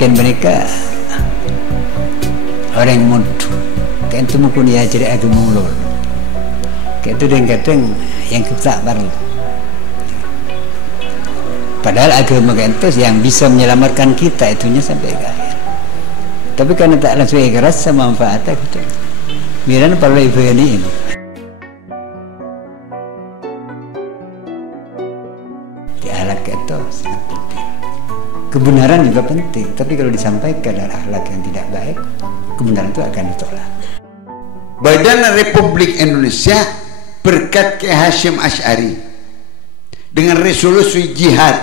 sebagian mereka orang yang mudu kayak itu mungkin ya jadi agak mulur kayak itu kadang yang kita baru padahal agama kayak itu yang bisa menyelamatkan kita itunya sampai ke akhir, tapi karena tak langsung ikhlas sama manfaatnya gitu miran perlu ibu ini di akhlak itu sangat penting. Kebenaran juga penting, tapi kalau disampaikan dengan akhlak yang tidak baik, kebenaran itu akan ditolak. Badan Republik Indonesia berkat Kiai Hasyim Asy'ari dengan resolusi jihad.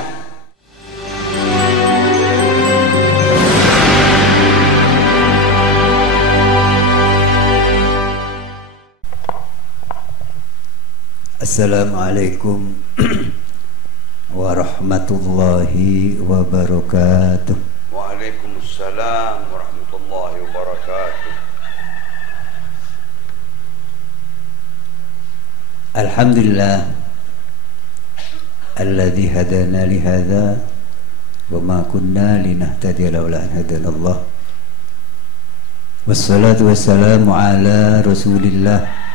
Assalamualaikum warahmatullahi wabarakatuh. Waalaikumsalam warahmatullahi wabarakatuh. Alhamdulillah alladzi hadana li hadza wa ma kunna linahtadiya laula an hadana Allah. Wassalatu wassalamu ala Rasulillah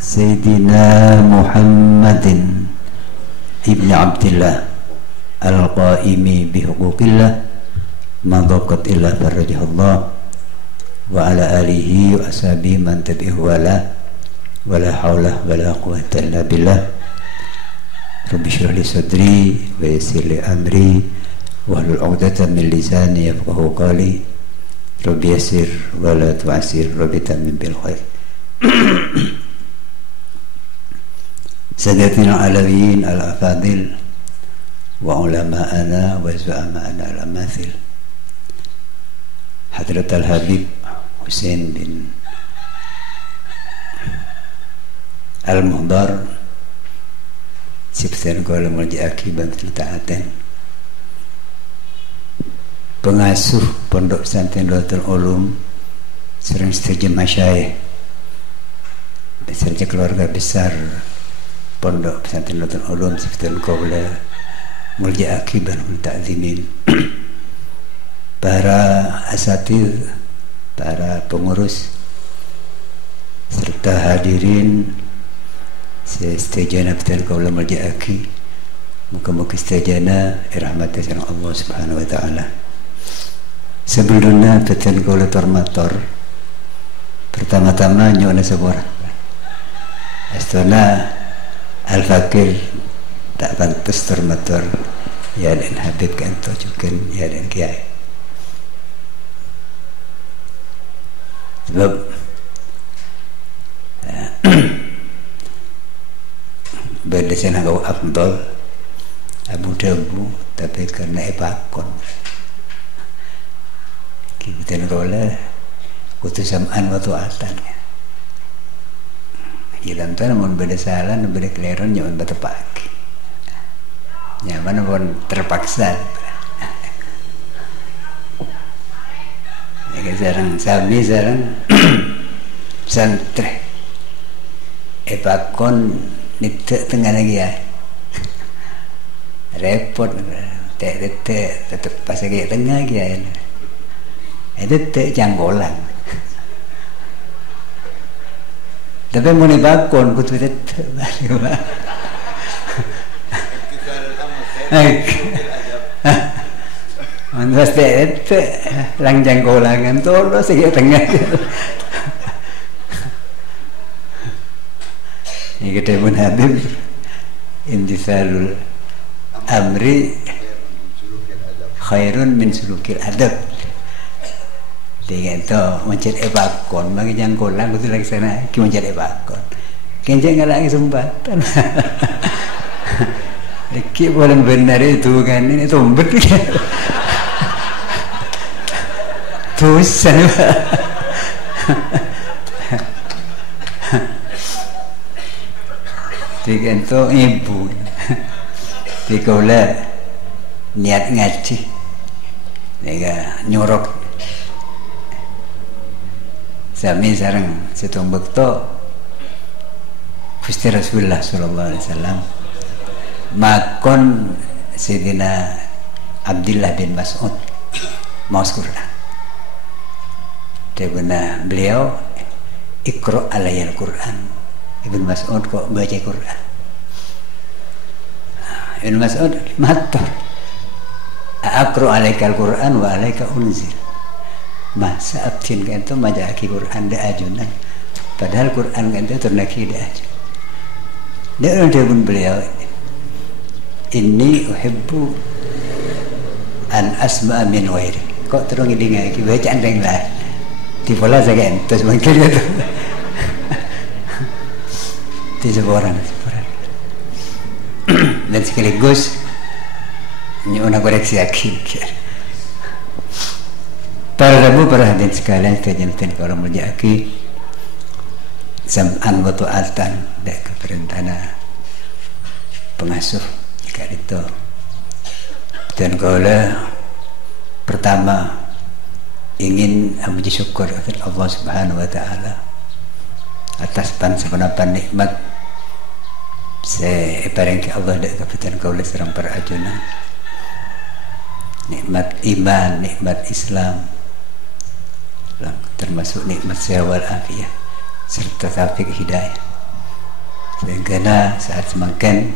Sayyidina Muhammadin ibn Abdillah al-qaimi bihuquqillah ma dhaqat illa farajahullah wa ala alihi wa ashabihi man tabi'ahu wa la hawla wa la quwwata illa billah. Rabbi shrah li sadri wa yassir li amri wahlul 'uqdatam min lisani yafqahu qawli. Rabbi yassir wa la tu'assir, Rabbi tammim bil khair. Sadatina alawiyin al-afadil wa ulama'ana wa zu'ama'ana al-amathil Hadrat al-Habib Hussein bin Al-Muhdar Sibtan Kuala Mulji'aki Bantul Ta'aten, pengasuh Pondok Pesantren Lodul Ulum, sering setuju masyayikh beserta keluarga besar Pondok Pesantren Lodul Ulum Sibtan Kuala Mulji'aki Bantul Ta'zimin, para asatidz, para pengurus serta hadirin seistijana betul kaula Mulji'aki, muka-muka istijana rahmatnya sareng Allah Subhanahu wa taala. Sebelumnya betul kaula tormator pertama-tama nyona sabora astana al-fakir tak pantas tormator ya dan Habib kanto juga ya dan kiai, sebab berdasarkan kau afdal Abu Dhabu, tapi karena epakon kita ngolah kutusamaan waktu atan hilang tuh namun beda salah beda keliran nyaman bata pagi nyaman pun terpaksa ya sarang sabi sarang santre epakon nite tengah lagi ya repot tetap pas lagi tengah lagi ya itu janggolan tapi mau dibakon kutu tetap balik mantas tetap lang janggolan tolo segi tengah ini kita pun Habib imtithalul amri khairun min sulukil adab. Dia kata mencari ebakon bagi jangkolan betul lagi sana kita mencari ebakon kencan nggak lagi sempatan lagi boleh benar itu kan ini tombet tusan dia kata ibu dia kata niat ngaji dia nyorok sami sareng setumbek to Gusti Rasulullah sallallahu alaihi wasallam makon Sayyidina Abdullah bin Mas'ud maus Quran. Dia beliau Iqra alayal Quran. Ibnu Mas'ud kok baca Quran. Ibnu Mas'ud matur. Aqra alaikal Quran wa alaika unzil. Masa abtin kan itu majaki Quran da ajunan. Padahal Quran kan itu ternaki da ajun. Dia pun beliau inni uhibbu an asma'a min ghairi. Kok terus ngiling lagi bacaan yang lain. Di pola saya kan terus mungkin itu. Di seorang. Dan sekaligus ini una koreksi akhir. Para rabu para hadirin sekalian terjemahkan kalau menjadi sam'an wa ta'atan dan keperintahan pengasuh jika itu. Dan kalau pertama ingin memuji syukur kepada Allah Subhanahu wa taala atas pansapan nikmat saya barangkali Allah dak kapiten kaula serang para ajunan. Nikmat iman, nikmat Islam, termasuk nikmat sehat wal afiat serta taufik hidayah. Sehingga saat semakin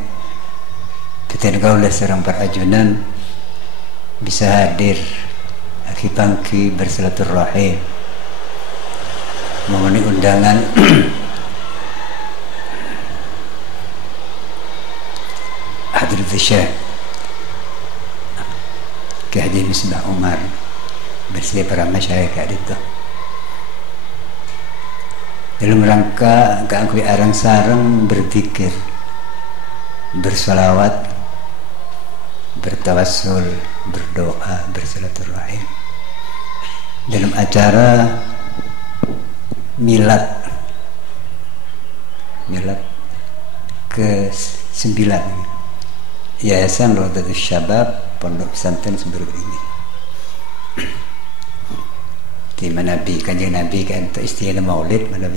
kapiten kaula serang para ajunan bisa hadir aki-bangki bersilaturahim memenuhi undangan Hadir Syekh Ki Haji Misbah Umar bersama para masyarakat itu dalam rangka keangkui arang sarang berzikir, bersolawat, bertawassul, berdoa, bersilaturahim dalam acara milad ke-9 Yayasan Rodatus Syabab Pondok Pesantren Sumber ini. Di mana Kanjeng Nabi kan untuk istilah Maulid mana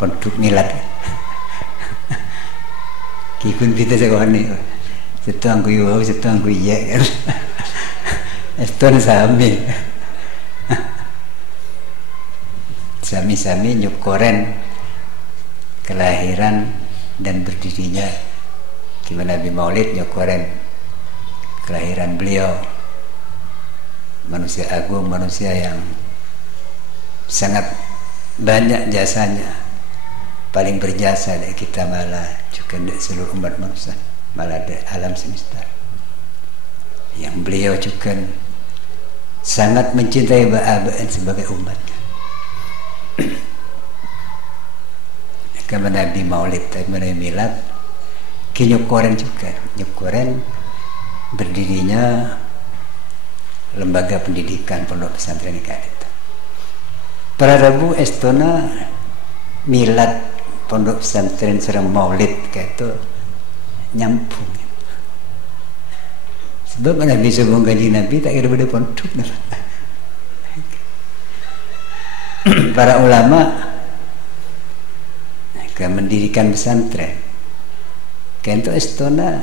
pondok milad. Kikun kita sekolah ni. Setang ku yo, setang ku iya kan. Eston sami. Sami-sami nyukuren kelahiran dan berdirinya gimana Nabi Maulid nyukuren kelahiran beliau, manusia agung, manusia yang sangat banyak jasanya, paling berjasa dari kita malah juga dari seluruh umat manusia, malah dari alam semesta. Yang beliau juga sangat mencintai Ba'aba'an sebagai umatnya. Karena Nabi Maulid, Nabi Milad, nyukuren juga, nyukuren berdirinya lembaga pendidikan Pondok Pesantren itu. Para Rabu Estona Milad Pondok Pesantren serang Maulid itu nyambung. Sebab Nabi sebelum gaji Nabi tak kira pada pondok. Para ulama mendirikan pesantren kento Estona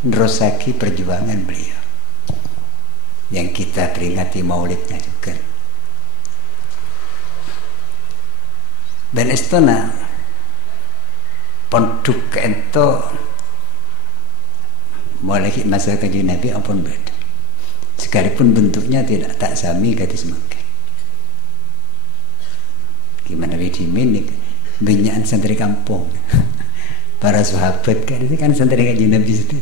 nerosaki perjuangan beliau yang kita peringati maulidnya juga. Dan Estona pondok kento mulai masa kajian Nabi ampun beda, sekalipun bentuknya tidak tak sami gadis mungkin. Gimana Widimin banyak santri kampung. Para sahabat kan itu kan santri kajian Nabi itu.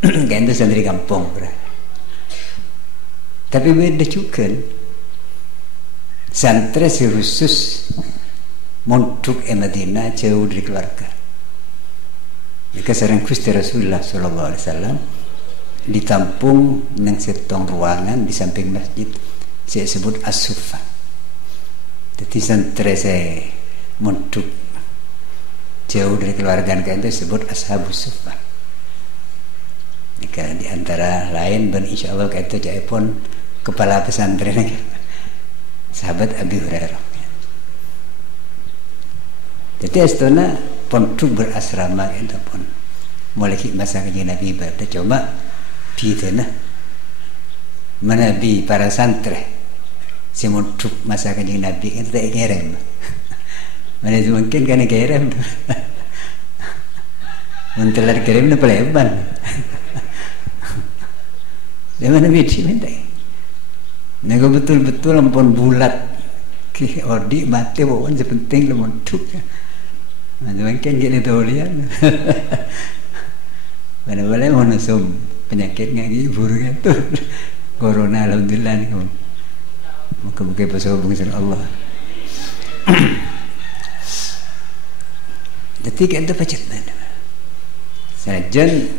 Kan itu santri kampung, bro. Tapi beda juga. Santri si khusus mondok Madinah jauh dari keluarga. Mereka sering Gusti Rasulullah sallallahu alaihi wasallam ditampung nang setong ruangan di samping masjid saya sebut as-suffah. Jadi santri saya mondok jauh dari keluarga kan itu disebut ashabus suffah. Jika di antara lain dan insyaallah kan itu jadi pun kepala pesantren sahabat Abi Hurairah. Jadi Estona pondok berasrama itu pun mulai masa kajian Nabi ibadah cuma di sana menabi para santri semuduk masa Kanjeng Nabi kan tak kirim mana mungkin kan kirim mentelar kirim na peleban dia mana biji minta nego betul-betul ampun bulat ki odi mati wawan sepenting lemuduk mana mungkin gini tolian mana boleh monasum penyakit ngaji buruk itu corona alhamdulillah nih kamu muka-muka pasal dengan Allah detik itu pacet mana sajen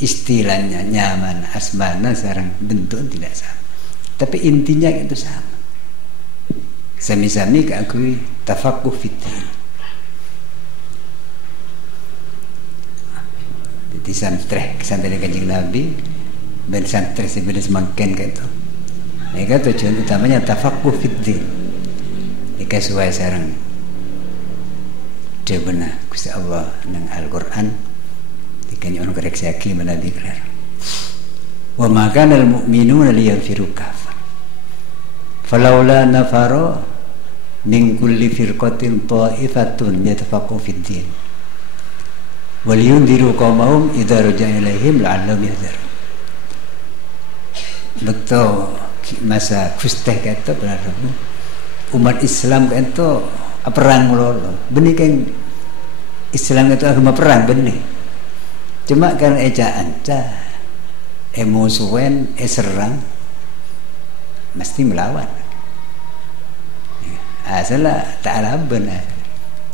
istilahnya nyaman asmana sekarang bentuk tidak sama tapi intinya itu sama sami-sami keakui tafaqquh fiddin jadi santri Kanjeng Nabi dan santri sebenarnya semakin gitu mereka tujuan utamanya tafaqquh fiddin mereka sesuai sarang dia benar Gusti Allah nang Al-Qur'an dikanya orang koreksi aki menabi kelar wa ma kana al-mu'minuna liyanfiru kaffah falaula nafaro min kulli firqatin ta'ifatun yatafaqahu fid din wal yundiru qaumahum idza raja'a ilaihim la'allahum yahdharun betul masa kusteh kata berarti umat Islam itu perang melolo benih kan Islam itu agama perang benih cuma karena ejaan emosuen serang mesti melawan asalah tak alaban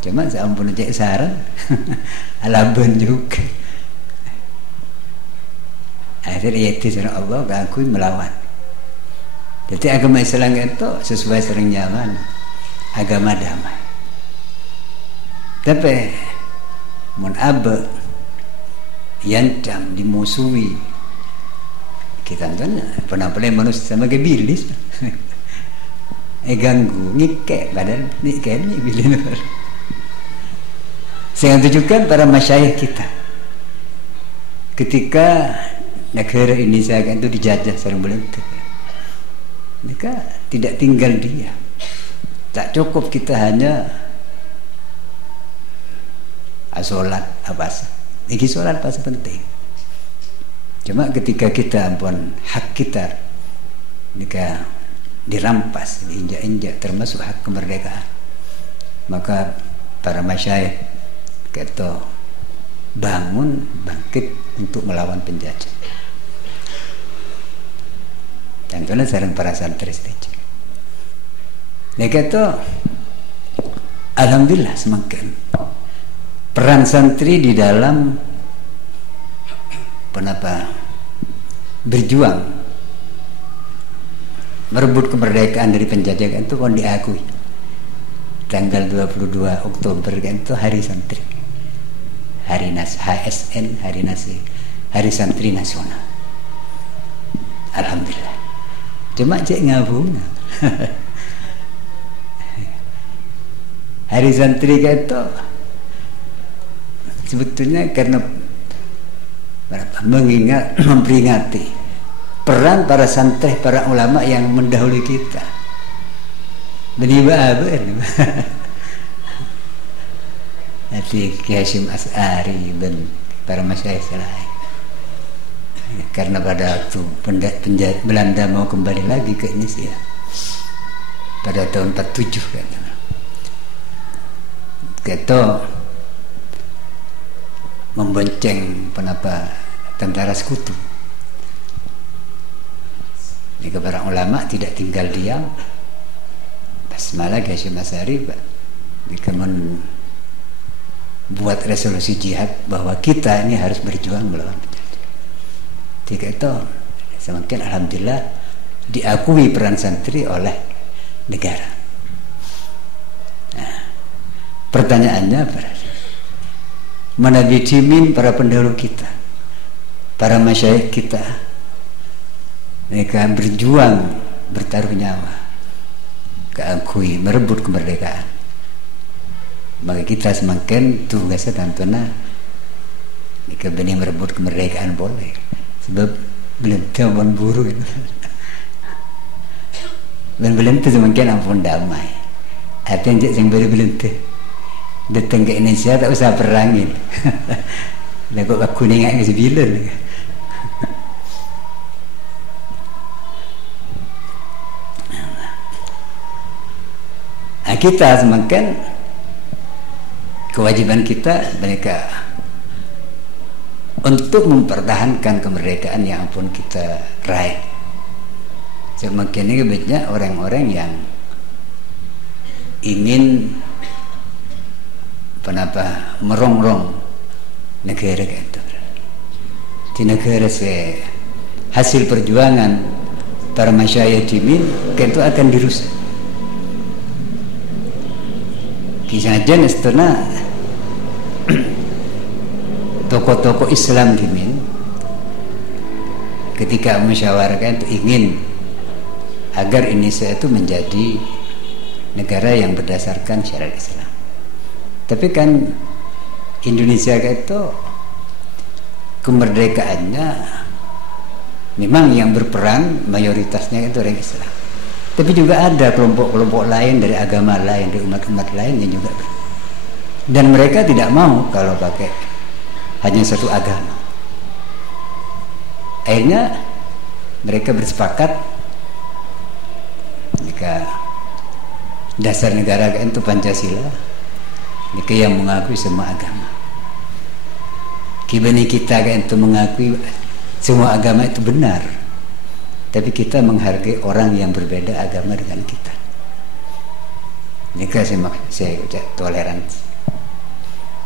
cuma seampun cek sarang alaban juga akhirnya itu sarang Allah keakui melawan jadi agama Islam itu sesuai sering nyaman agama damai tapi mun abe yancam dimusuhi kita kan pernah manusia sama kebilis ganggu ngike badan ni kayaknya bilin saya tunjukkan para masyayikh kita ketika negara Indonesia itu dijajah sareng Belanda mereka tidak tinggal diam tak cukup kita hanya asolat apa ini solat pasti penting cuma ketika kita ampun hak kita jika dirampas diinjak-injak termasuk hak kemerdekaan maka para masyayikh kita bangun bangkit untuk melawan penjajah dan itulah sareng para santri saja mereka itu alhamdulillah semakin peran santri di dalam berjuang merebut kemerdekaan dari penjajahan itu pun diakui tanggal 22 Oktober itu hari santri hari HSN hari santri nasional alhamdulillah cuma cek ngabung hari santri itu sebetulnya karena memperingati peran para santri, para ulama yang mendahului kita. Beniba Nanti Kiai Hasyim Asy'ari dan para masyayikh lain. Karena pada waktu Belanda mau kembali lagi ke Indonesia pada tahun 47 kan. Kita membonceng tentara sekutu. Ini para ulama tidak tinggal diam. Pas malah Kiai Hasyim Asy'ari buat resolusi jihad bahwa kita ini harus berjuang melawan penjajah. Ketika itu semakin alhamdulillah diakui peran santri oleh negara. Nah, pertanyaannya berarti mana dijimin para pendahulu kita, para masyayikh kita, mereka berjuang bertaruh nyawa, keakui merebut kemerdekaan. Maka kita semakin tugasnya tentunya jika benih merebut kemerdekaan boleh, sebab belenteh pun buru gitu. Dan belenteh semakin ampun damai. Artinya yang belenteh datang ke Indonesia tak usah perangin. Lah kok aku nengak ke sebilan. Nah, kita semakin kewajiban kita mereka untuk mempertahankan kemerdekaan yang ampun kita raih. Semakin ini banyak orang-orang yang ingin merongrong negara itu. Di negara hasil perjuangan para masyayikh dimin itu akan dirusak. Kisah aja setelah tokoh-tokoh Islam dimin ketika musyawarahkan itu ingin agar Indonesia itu menjadi negara yang berdasarkan syariat Islam. Tapi kan Indonesia itu kemerdekaannya memang yang berperan mayoritasnya itu orang Islam. Tapi juga ada kelompok-kelompok lain dari agama lain, dari umat-umat lain yang juga dan mereka tidak mau kalau pakai hanya satu agama. Akhirnya mereka bersepakat jika dasar negara itu Pancasila, jika yang mengakui semua agama. Kibani kita itu mengakui semua agama itu benar, tapi kita menghargai orang yang berbeda agama dengan kita. Jika saya ucap toleransi.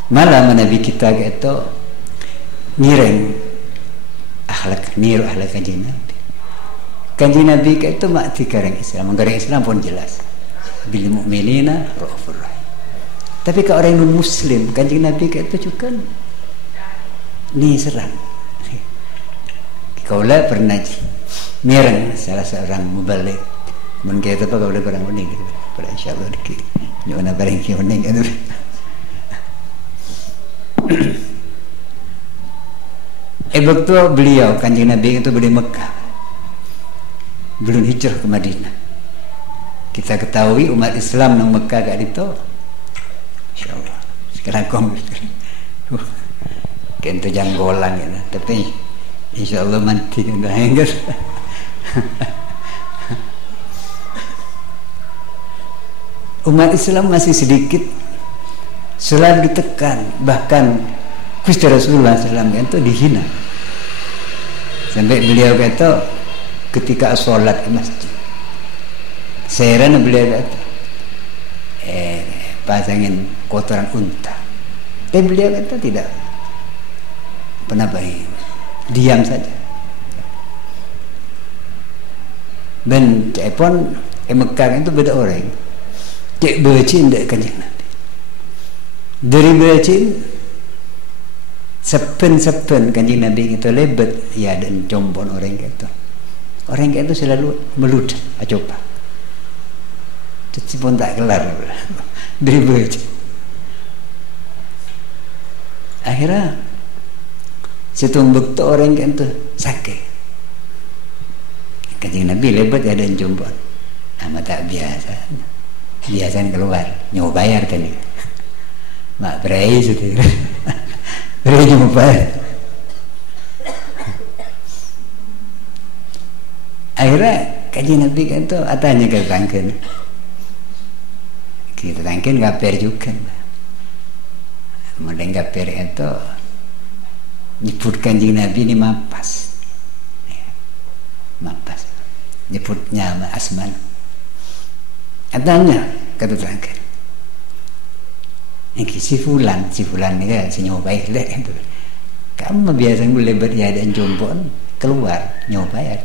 Malah Nabi kita itu nireng niru akhlak kanjeng Nabi. Kanjeng Nabi itu mak dikareng Islam, mengkareng Islam pun jelas. Bil mu'minina raufur rahim. Tapi kalau orang non Muslim, kanjeng Nabi itu juga nih serang. Kaulah pernah mireng salah seorang mubalik mungkin apa kalau barang kuning gitu. Pada insyaallah dikit. Nyona barang kuning gitu. Waktu beliau kanjeng Nabi itu beli Mekah, belum hijrah ke Madinah. Kita ketahui umat Islam nang Mekah gak itu, insyaallah sekarang kong kento janggolan ya, tapi insyaallah mati udah enggak. Umat Islam masih sedikit, selalu ditekan, bahkan Gusti Rasulullah SAW itu dihina. Sampai beliau kata ketika sholat di masjid, saya beliau kata pasangin kotoran unta. Tapi beliau kata tidak pernah baik, diam saja. Dan cepon Mekah itu beda orang. Cek becin dek kanjeng Nabi. Dari becin sepen kanjeng Nabi itu lebat ya dan jombon orang itu. Orang itu selalu melut, coba. Jadi pun tak kelar. Dari becin. Akhirnya setumbuk tu orang itu sakit. Kanjeng Nabi lebat ya dan jombon. Nama tak biasa. Biasanya keluar nyoba bayar tadi mak berai sudah berai nyoba bayar. Akhirnya kanjeng Nabi kan tu atanya ke tangken kita tangken gaper juga mulai gaper itu nyebut kanjeng Nabi ini mapas nyebutnya sama Asman. Katanya kata tangken ini si fulan ni kan si nyoba baik itu kamu biasa lebat ya dan jombon keluar nyoba ya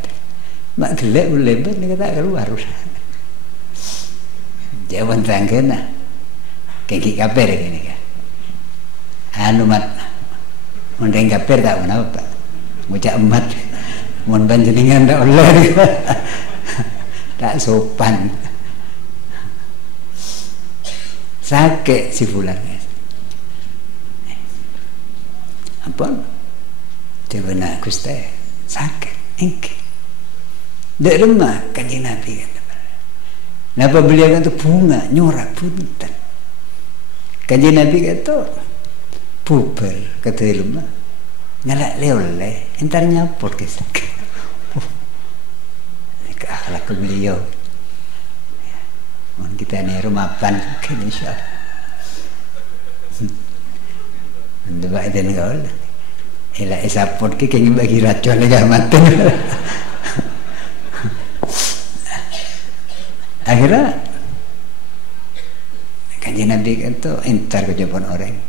mak gelek lebat ni kata keluar jawaban tangken nah kaki kaper ini kan anu mat mendeng kaper tak kenapa ngucap emat mun panjenengan tak oleh tak sopan. Sakit si fulan ampun dia benar Gusti sakit Engke. Dek rumah Kanjeng Nabi kan. Napa beliau kata bunga nyorak punten. Kanjeng Nabi kata puber kata rumah ngalak leole entar nyapot kisah. Ini ke akhlak beliau. Kita ni rumah pan kan insyaallah. Ndaba iden gaul. Ela esapot ke kenging bagi racun lega mati. Akhirnya Kanjeng Nabi kata entar ke jawaban orang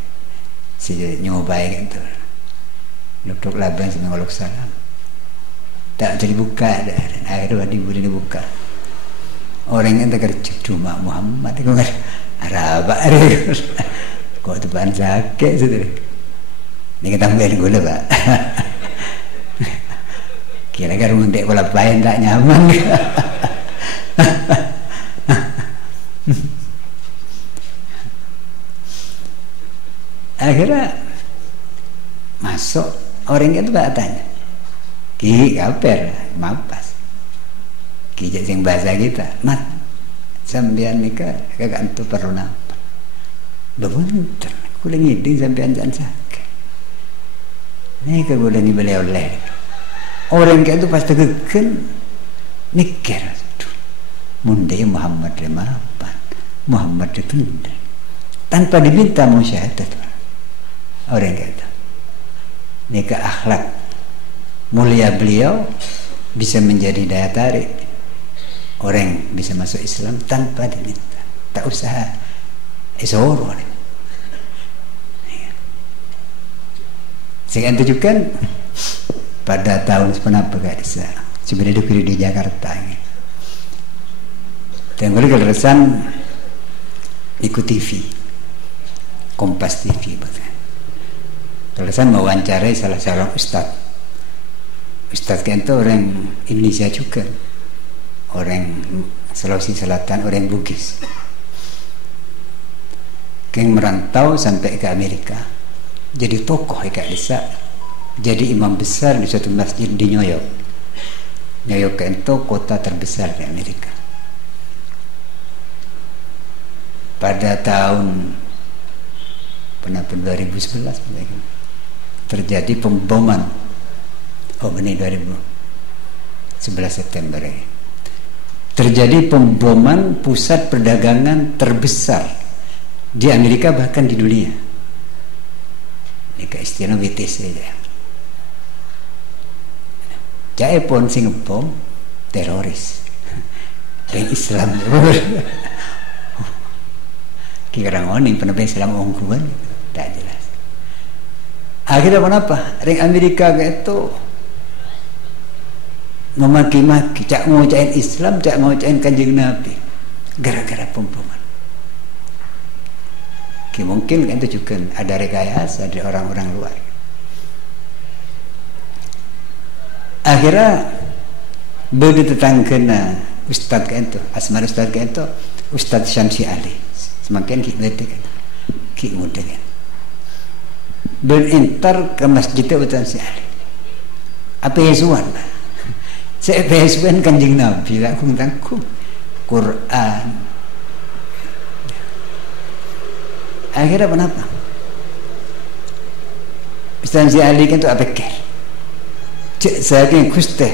si nyobai kata duduk laban si mengolok salam tak jadi buka dah. Akhirnya diberi dibuka orang yang tak kerja cuma Muhammad kau kan Arab kok depan sakit sudah ni kita ambil gula pak kira-kira mundek bola pelayan tak nyaman. Akhirnya masuk orang itu tanya ki kaper mapas ki sing bahasa kita mat sampean nikah kagak entu perlu napa bener kula ngiding sampean jangan sakit nikah kula ni beliau oleh orang itu pasti gegen nikir munde Muhammad mapan Muhammad ditunda tanpa diminta musyahadat. Orang kata nikah akhlak mulia beliau bisa menjadi daya tarik orang bisa masuk Islam tanpa diminta, tak usah esoro. Saya tunjukkan pada tahun sepenapa gadisa sebenarnya di Jakarta ini. Dan kalau keresan ikut TV Kompas TV bahkan. Kalau saya mewawancarai salah seorang ustadz itu orang Indonesia juga, orang Sulawesi Selatan, orang Bugis, yang merantau sampai ke Amerika, jadi tokoh ikat desa, jadi imam besar di suatu masjid di New York. New York itu kota terbesar di Amerika. Pada tahun 2011 terjadi pemboman ini 2011 September ini. Terjadi pemboman pusat perdagangan terbesar di Amerika bahkan di dunia. Ini ke istilah WTC ya. Jaya pun sing bom teroris dan Islam. Kira orang ini pernah Islam ongkuan tak jelas. Akhirnya kenapa? Orang Amerika itu memaki-maki, cak ngucain Islam, cak ngucain Kanjeng Nabi, gara-gara pemboman. Mungkin itu juga ada rekayasa dari orang-orang luar. Akhirnya begitu tetangga Ustadz itu, asma Ustadz itu, Ustadz Syamsi Ali, semakin kita ki muda kan. Berentar ke masjid Ustadz Ali. Apa Yesuan? Saya Yesuan Kanjeng Nabi, aku tangkum Quran. Akhirnya kenapa? Ustadz Ali kan tu apa ker? Cek saya yang kuste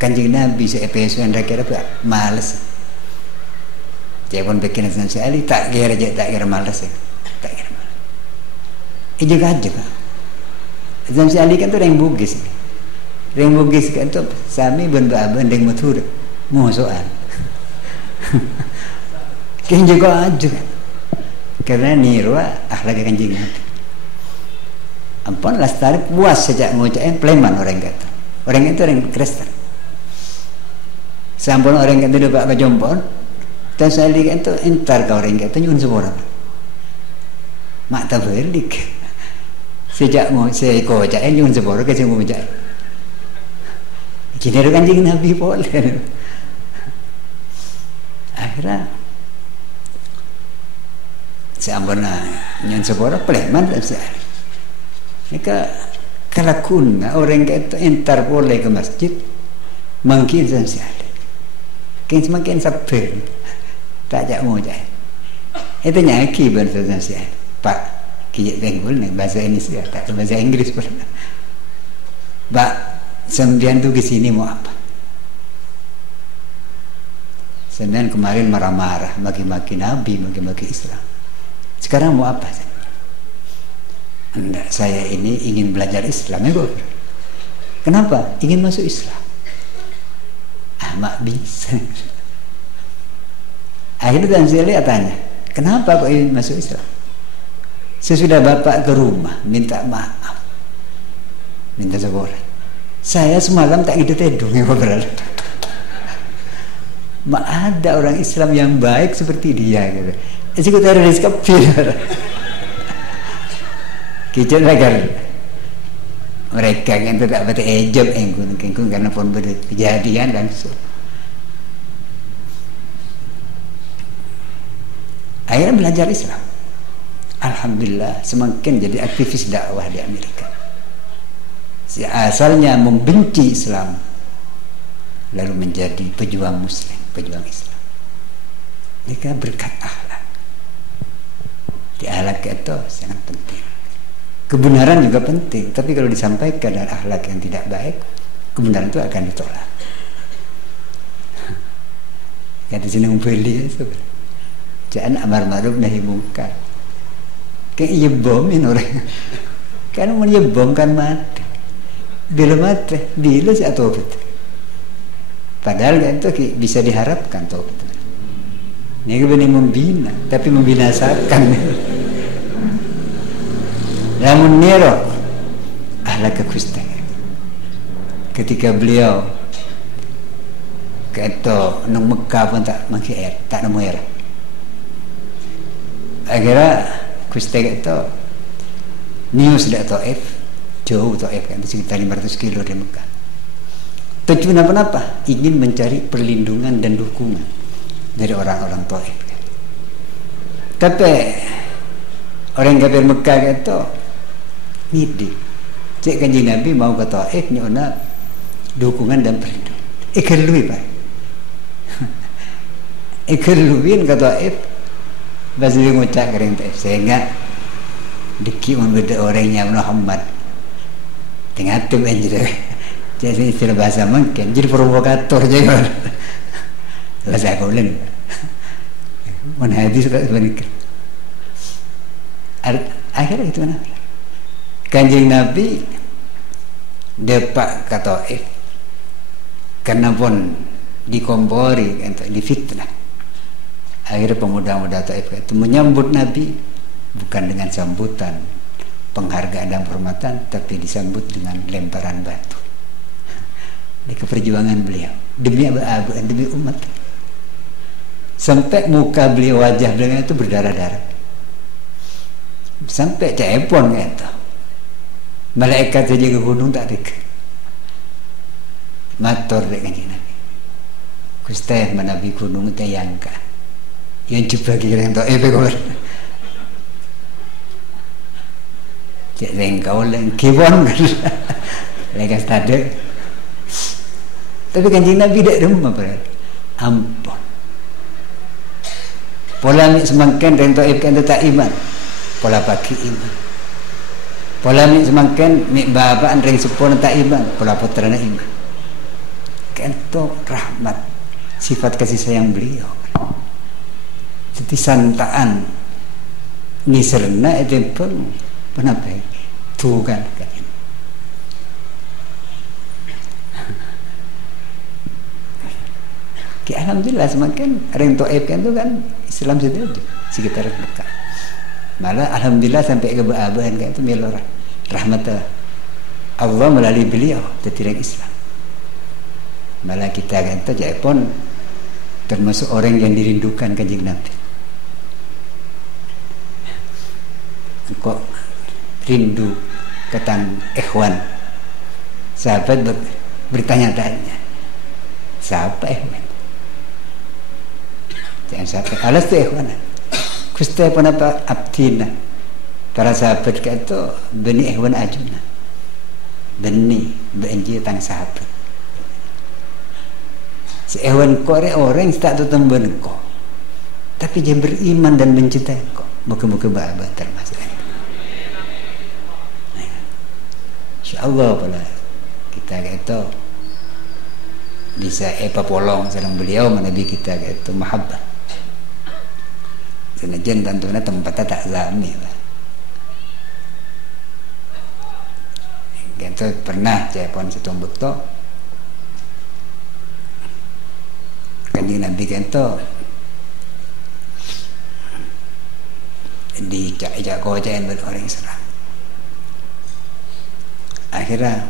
Kanjeng Nabi saya Yesuan kira apa? Malas. Jangan bikin Ustadz Ali tak kira malas ya. Jaga aja kan. Ustadz Ali kan tu orang Bugis. Orang Bugis kan tu sami benda-benda yang matur mau soal. Kan jaga aja kan. Karena niru akhlak Kanjeng Nabi. Ampun lestari puas sejak ngucain pleman orang kata. Orang itu orang Kristen. Sampun orang kata dia pak kejompon. Ustadz Ali kan tu entar kau orang kata nyun seborang. Mak tak berdik. Sejak mau saya kocain nyun seborang ke saya mau menjai. Kini ada Kanjeng Nabi boleh. Akhirnya saya ampun nyun seborang pleman dan saya. Mereka Kalau kuna orang itu entar boleh ke masjid, mungkin sensial. Kan semakin sabar, tak jak mau jak. Itu nyaki bahasa sensial. Pak, kijak tenggul nih bahasa Indonesia, tak bahasa Inggris pun. Pak, sembilan tu ke sini mau apa? Sembilan kemarin marah-marah, maki-maki Nabi, maki-maki Islam. Sekarang mau apa? Enggak, saya ini ingin belajar Islam ya Gofir. Kenapa? Ingin masuk Islam. Mak bisa. Akhirnya Tan Sili tanya, kenapa kok ingin masuk Islam? Sesudah bapak ke rumah minta maaf, minta sepura. Saya semalam tak gitu tedung ya Gofir. Mak ada orang Islam yang baik seperti dia gitu. Eksekutor kepil. Kita lagar mereka yang tidak betul ejab engkun karena pun kejadian langsung. Akhirnya belajar Islam. Alhamdulillah semakin jadi aktivis dakwah di Amerika. Asalnya membenci Islam, lalu menjadi pejuang Muslim, pejuang Islam. Mereka berkat akhlak. Di akhlak itu sangat penting. Kebenaran juga penting, tapi kalau disampaikan dengan akhlak yang tidak baik, kebenaran itu akan ditolak. Kata sini ngumpuli itu, jangan amar ma'ruf nahi munkar. Kayak iya bomin orang, kan mau iya bom kan mati, bila mati, bila sih taubat. Padahal kan itu bisa diharapkan taubat. Ini benar membina, tapi membinasakan. Namun nero ahlak Gusti ketika beliau kata nang Mekah pun tak mangki air, tak nemu air. Akhirnya Gusti kata news dak Taif, jauh Taif kan sekitar 500 kilo dari Mekah. Tujuan apa? Ingin mencari perlindungan dan dukungan dari orang-orang Taif. Tapi orang kafir Mekah kata nidi, cek Kanjeng Nabi mau ke Taif ni ona dukungan dan perlindungan. Ikelui pak, ikeluin ke Taif, bahasa dia ngucap kering Taif sehingga dikiun beda orangnya Muhammad, tengah tu menjadi, jadi istilah bahasa mungkin jadi provokator je kan, bahasa kaulen, mana hadis tak sebenarnya. Akhirnya itu mana? Kanjeng Nabi depak ke Taif karena pun dikompori untuk difitnah. Akhirnya pemuda-pemuda Taif itu menyambut Nabi bukan dengan sambutan penghargaan dan penghormatan, tapi disambut dengan lemparan batu. Ini keperjuangan beliau demi abu-abu demi umat. Sampai muka beliau, wajah beliau itu berdarah-darah. Sampai cepon gitu. Malaikat saja ke gunung tak ada. Matur dek Kanjeng Nabi. Gusti menabi gunung itu yang kan. Yang coba kira yang tak kau. Cek engkau leng kibon kan. Lekas tade. Tapi Kanjeng Nabi tak demam pada. Ampun. Pola semakin dan Taif kan tak iman. Pola pagi iman. Pola semakin mik bapa andring sepon tak iman. Pola putra iman. Kento rahmat sifat kasih sayang beliau. Jadi santaan niserna itu pun kenapa? Tuh kan. Alhamdulillah semakin orang Taif kan itu kan Islam saja sekitar Mekah. Malah alhamdulillah sampai ke Ba'aban kan itu melorah rahmat Allah melalui beliau jadi orang Islam. Malah kita kan itu pun termasuk orang yang dirindukan Kanjeng Nabi. Kok rindu ketang ikhwan. Sahabat bertanya-tanya, siapa ikhwan? Jangan sampai alas tu ikhwan. Gusti pun apa abdina. Para sahabat itu bani ikhwan ajuna. benih benji tang sahabat sehewan kore orang tak tutemben kok tapi dia beriman dan mencintai kok muka-muka bahagia termasuk insyaallah pula kita gitu bisa polong sareng beliau menabi kita gitu mahabbah senajan tentunya tempatnya tak zami gitu pernah cepon setumbuk to kanjeng Nabi gitu dicak-cak kocain buat orang serang akhirnya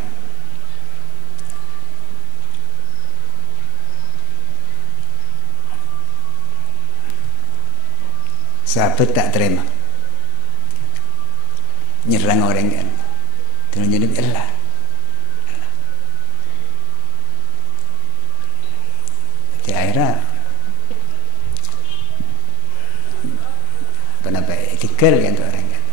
sahabat tak terima nyerang orang kan terus jadi Allah di akhirnya kenapa etikal kan tuh orang kan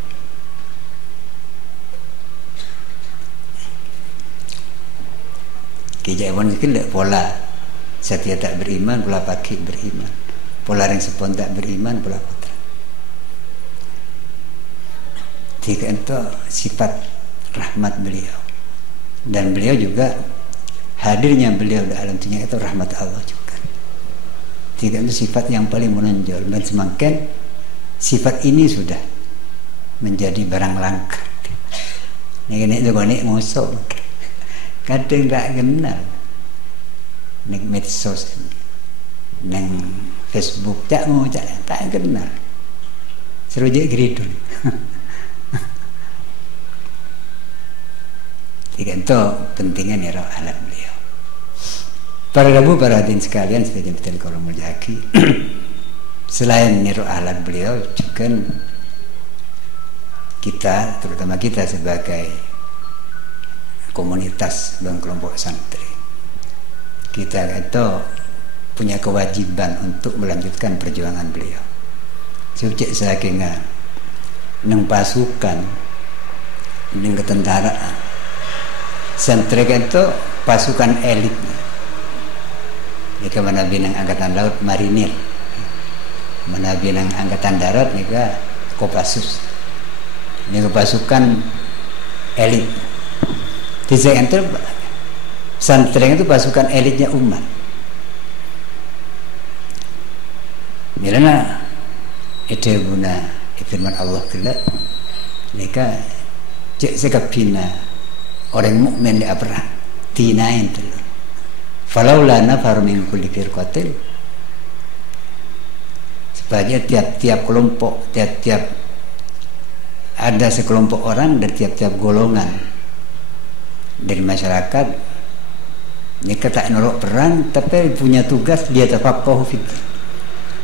kejauhan itu pola setia tak beriman pola pakik beriman pola yang sepon tak beriman pola putra tiga itu sifat rahmat beliau dan beliau juga hadirnya beliau dalam dunia itu rahmat Allah juga tiga itu sifat yang paling menonjol dan semakin sifat ini sudah menjadi barang langka nek juga nek ngosok kadang tak kenal nek medsos neng Facebook tak kenal seru je geridun tiga itu pentingnya niro alat beliau para rabu para hadirin sekalian sebagai betul kalau muljaki selain niro alat beliau juga kita terutama kita sebagai komunitas dan kelompok santri kita itu punya kewajiban untuk melanjutkan perjuangan beliau sejak saking neng pasukan neng ketentaraan santri itu pasukan elit jika menabi nang angkatan laut marinir menabi nang angkatan darat nika Kopassus ini pasukan elit di center santri itu pasukan elitnya umat mirana itu guna firman Allah kelak nika cek sekapina orang mukmin di perang tinain telur falaula nafar min kulli firqatin supaya tiap-tiap kelompok tiap-tiap ada sekelompok orang dari tiap-tiap golongan dari masyarakat mereka tak nolak perang tapi punya tugas dia tafaqquh fiddin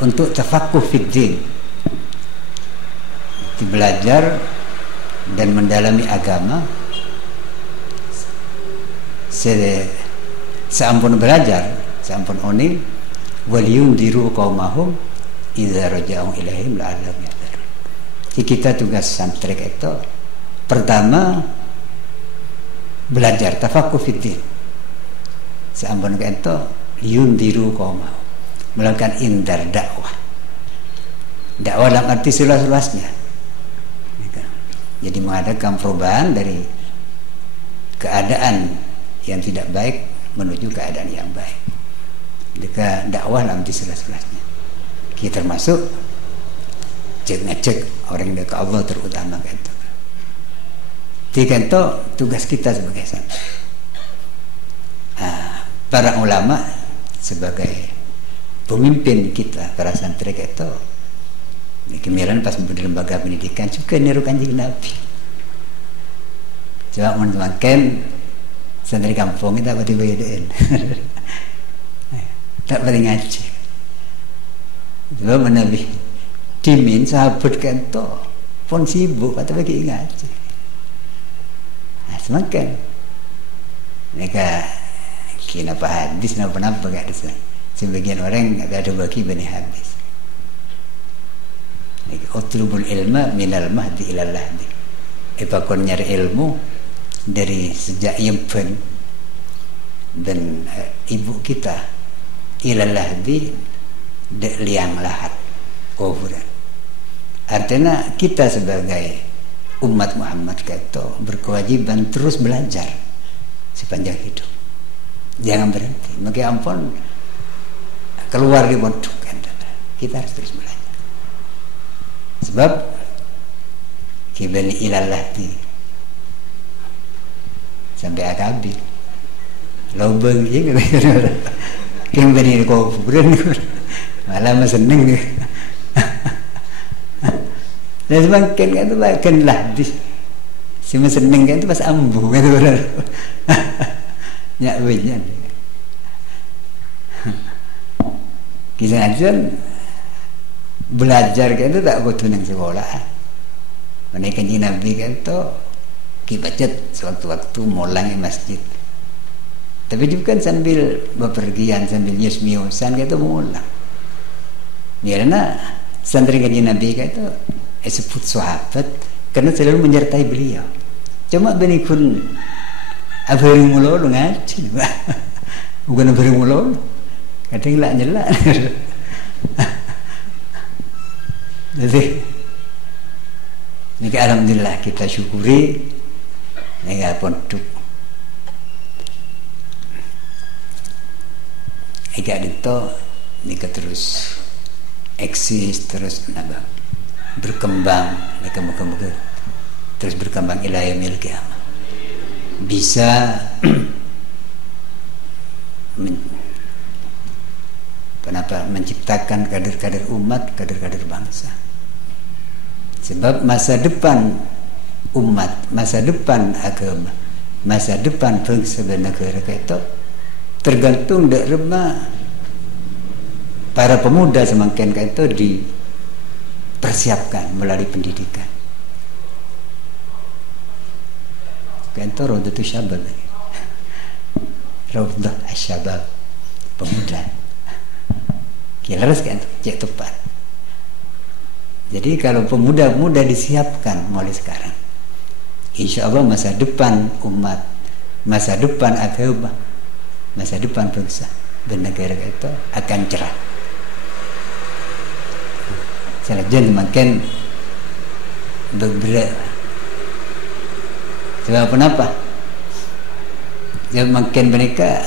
untuk tafaqquh fiddin belajar dan mendalami agama seampun belajar seampun onim waliyundiru qaumahum idza raja'u ilaihim la'allahum yahtadun. Jadi kita tugas santri itu pertama belajar tafaqquh fiddin seampun itu yundiru qaumahum melakukan indar dakwah dalam arti seluas-luasnya jadi mengadakan perubahan dari keadaan yang tidak baik menuju keadaan yang baik. Jika dakwah dalam seluas-luasnya. Kita termasuk ngecek orang dekat Allah terutama gitu. Tiga itu tugas kita sebagai santri. Para ulama sebagai pemimpin kita para santri itu kemiran pas di lembaga pendidikan juga niru Kanjeng Nabi. Coba menemukan santri kampung kita apa dibedain tak paling ngaji coba menabi dimin sahabat kento pun sibuk atau bagi ngaji semakin mereka kena apa hadis kenapa gak ada sebagian orang gak ada bagi bani hadis utlubul ilma minal mahdi ilal lahdi kon nyari ilmu dari sejak Yempen dan ibu kita ilalah di liang lahat kuburan. Artinya kita sebagai umat Muhammad itu berkewajiban terus belajar sepanjang hidup, jangan berhenti. Maka ampun keluar di pondok kita harus terus belajar, sebab kibali ilallah di sampai akabir lobeng ya kan beri kuburan malah seneng nih. Dan semakin kan itu makin lah di si seneng kan itu pas ambu kan itu benar nyak banyak kisah aja belajar kan itu tak butuh nang sekolah. Mereka ni Nabi kan tu kibacat sewaktu-waktu molang di masjid. Tapi juga kan sambil bepergian sambil yusmiusan kan itu molang. Karena santri kanjeng Nabi kan itu disebut sahabat karena selalu menyertai beliau. Cuma benikun abari mulol ngaji. Bukan abari mulol. Kadang lah nyelak. Jadi ini alhamdulillah kita syukuri ini pondok ini itu ini terus eksis terus berkembang ini terus berkembang ila yaumil qiyamah, bisa menciptakan kader-kader umat, kader-kader bangsa. Sebab masa depan umat, masa depan agama, masa depan bangsa dan negara itu tergantung dari para pemuda semakin itu dipersiapkan melalui pendidikan. Itu Rawdatul Syabab, Rawdah Syabab, pemuda. Kilaras kan cek tepat. Jadi kalau pemuda-pemuda disiapkan mulai sekarang, insya Allah masa depan umat, masa depan agama, masa depan bangsa dan negara itu akan cerah. Selain makin berbeda. Sebab kenapa? Sebab makin mereka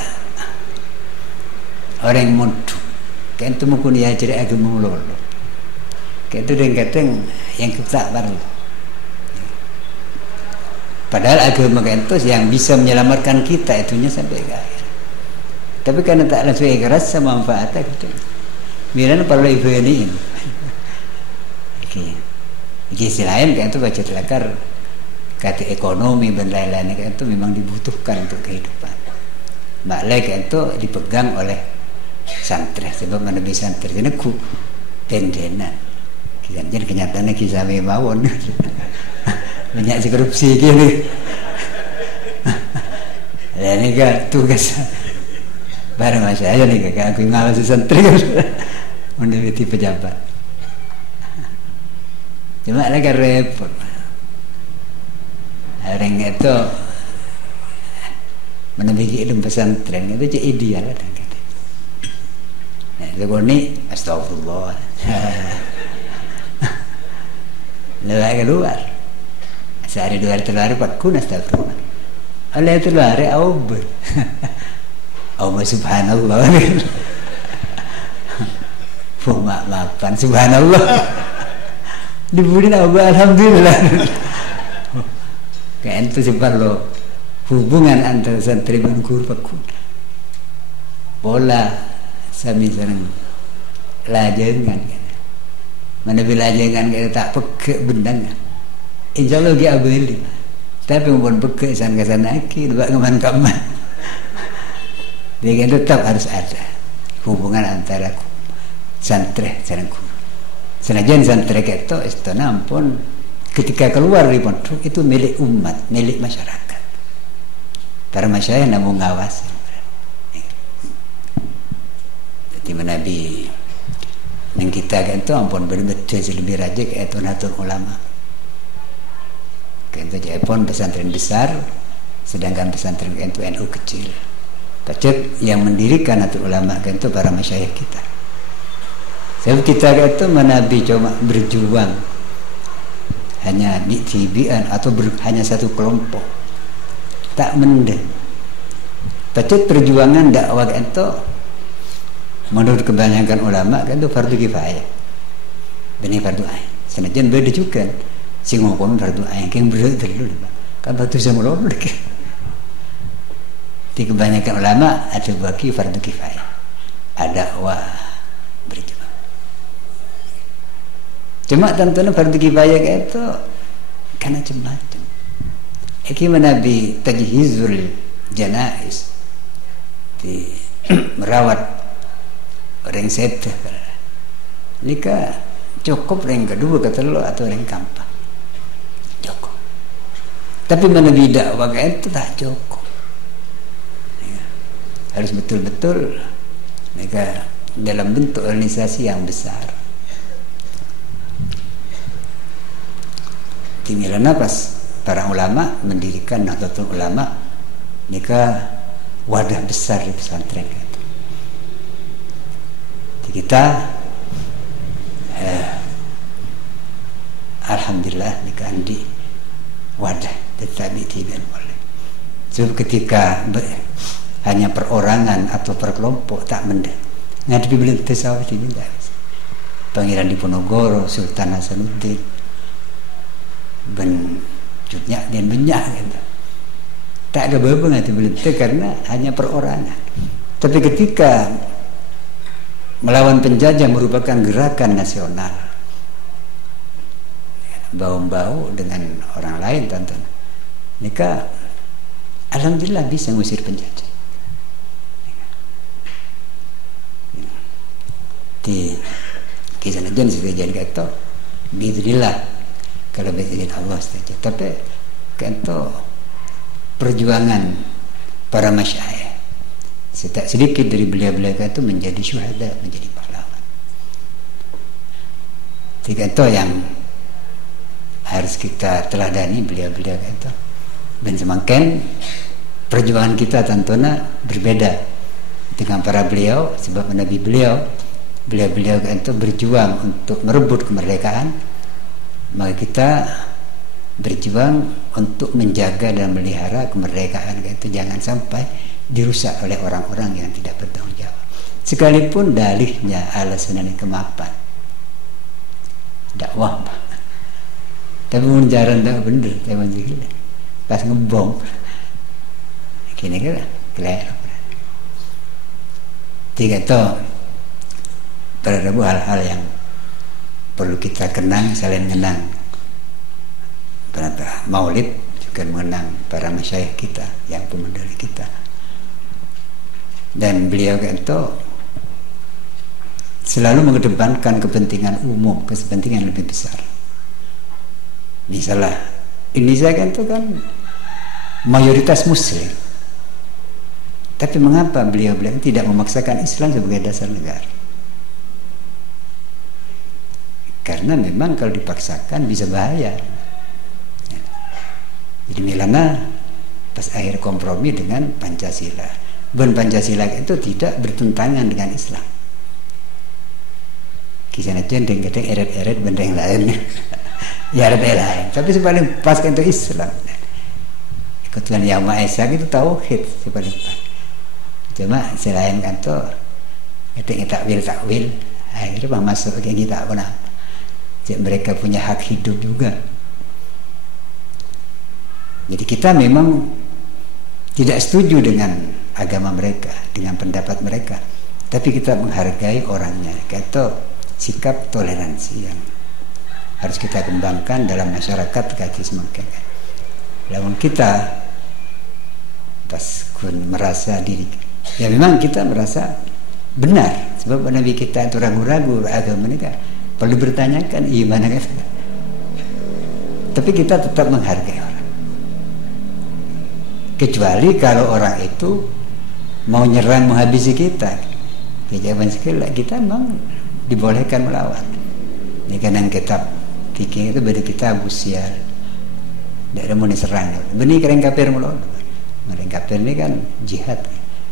orang yang mundur. Kan itu mungkin ya jadi agama lolo. Kan itu kadang yang kita baru. Padahal agama kan itu yang bisa menyelamatkan kita itunya sampai ke akhir. Tapi karena tak langsung ikhlas sama manfaatnya gitu. Miran perlu ibadiin. Oke. Jadi lain kan itu baca telakar kata ekonomi dan lain-lain kan itu memang dibutuhkan untuk kehidupan. Maklek kan itu dipegang oleh santri, sebab mana bisa santri ini ku tendenan jadi kenyataannya kisah mawon banyak si korupsi gini dan ini kan tugas bareng masa aja nih kakak aku ngawasi santri meneliti pejabat cuma lagi repot orang itu menebiki ilmu pesantren itu jadi ideal kan. Lagu ni astagfirullah lewat keluar sehari dua hari telur pak kun astagfirullah oleh telur auber auber subhanallah maafan subhanallah diburin auber alhamdulillah kayak itu sebab lo hubungan antara santri dan guru pak kun bola sami sareng lajengan mana bila lajengan kita tak peke bendang insyaallah dia abeli tapi pun peke san ke sana aki dua keman kaman dia kan tetap harus ada hubungan antara santri sareng guru senajan santri itu istana pun ketika keluar dari pondok itu milik umat, milik masyarakat. Para masyarakat namun ngawasi. Di mana Nabi yang kita kan tu ampun berbeda lebih rajin ke Nahdlatul Ulama. Kan tu Jepun pesantren besar sedangkan pesantren itu NU kecil. Pacet yang mendirikan Nahdlatul Ulama itu para masyayikh kita. Sebab kita itu menabi cuma berjuang hanya di tibian atau hanya satu kelompok, tak mendeng. Pacet perjuangan dakwah itu menurut kebanyakan ulama itu fardu kifayah, benih fardu ain. Senajan beda juga, sing ngomong fardu ain, yang berat dulu, kan batu sama ulama. Di kebanyakan ulama ada bagi fardu kifayah, ada berjuang. Cuma tentunya fardu kifayah itu karena macam-macam. Iki menabi tajhizul janais, di merawat orang sedih. Nika cukup orang kedua kata lo atau orang kampung cukup. Tapi menabi dakwah itu tak cukup. Harus betul-betul mereka dalam bentuk organisasi yang besar. Tinggalnya pas para ulama mendirikan Nahdlatul Ulama, mereka wadah besar di pesantren itu. Kita alhamdulillah mereka andi wadah tetapi tidak boleh. Sebab ketika hanya perorangan atau per kelompok tak mendek ngadepi beli tasawuf tidak. Pangeran Diponegoro, Sultan Hasanuddin, ben jutnya dan banyak gitu. Tak ada beban ngadepi beli karena hanya perorangan. Tapi ketika melawan penjajah merupakan gerakan nasional, bau-bau dengan orang lain tonton, mereka alhamdulillah bisa ngusir penjajah. Di kisah najan sudah jadi kata bismillah kalau berizin Allah saja. Tapi kata perjuangan para masyayikh sedikit dari beliau-beliau itu menjadi syuhada, menjadi pahlawan. Tiga itu yang harus kita teladani beliau-beliau itu. Dan semakin perjuangan kita tentunya berbeda dengan para beliau, sebab Nabi beliau itu berjuang untuk merebut kemerdekaan, maka kita berjuang untuk menjaga dan melihara kemerdekaan itu jangan sampai dirusak oleh orang-orang yang tidak bertanggung jawab. Sekalipun dalihnya alasan kemapan dakwah, tapi menjaran tak bener, teman gila pas ngebom, kini kan kelihatan. Tiga to. Terhadap hal-hal yang perlu kita kenang, saling kenang. Ternyata Maulid juga mengenang para masyayikh kita yang pemendali kita. Dan beliau itu selalu mengedepankan kepentingan umum, kepentingan lebih besar. Misalnya Indonesia itu kan mayoritas Muslim. Tapi mengapa beliau tidak memaksakan Islam sebagai dasar negara? Karena memang kalau dipaksakan bisa bahaya. Jadi milana pas akhir kompromi dengan Pancasila. Dan Pancasila itu tidak bertentangan dengan Islam. Kisahnya jendeng kadang eret-eret benda yang lain. Ya eret lain. Tapi sepaling pas itu Islam. Kebetulan yang Maha Esa itu tauhid sepaling pas. Cuma selain kantor kadang takwil. Akhirnya masuk kayak kita apa. Jadi mereka punya hak hidup juga. Jadi kita memang tidak setuju dengan agama mereka, dengan pendapat mereka, tapi kita menghargai orangnya. Kata sikap toleransi yang harus kita kembangkan dalam masyarakat kaki semakin. Lamun kita pas merasa diri, ya memang kita merasa benar, sebab Nabi kita itu ragu-ragu agama mereka. Perlu bertanyakan gimana kan? Tapi kita tetap menghargai orang. Kecuali kalau orang itu mau nyerang menghabisi kita. Jawaban sekali kita memang dibolehkan melawan. Ini kan yang kitab fikih itu beda kita busial. Tidak ada mau diserang. Benih keren kafir melawan. Mereka ini kan jihad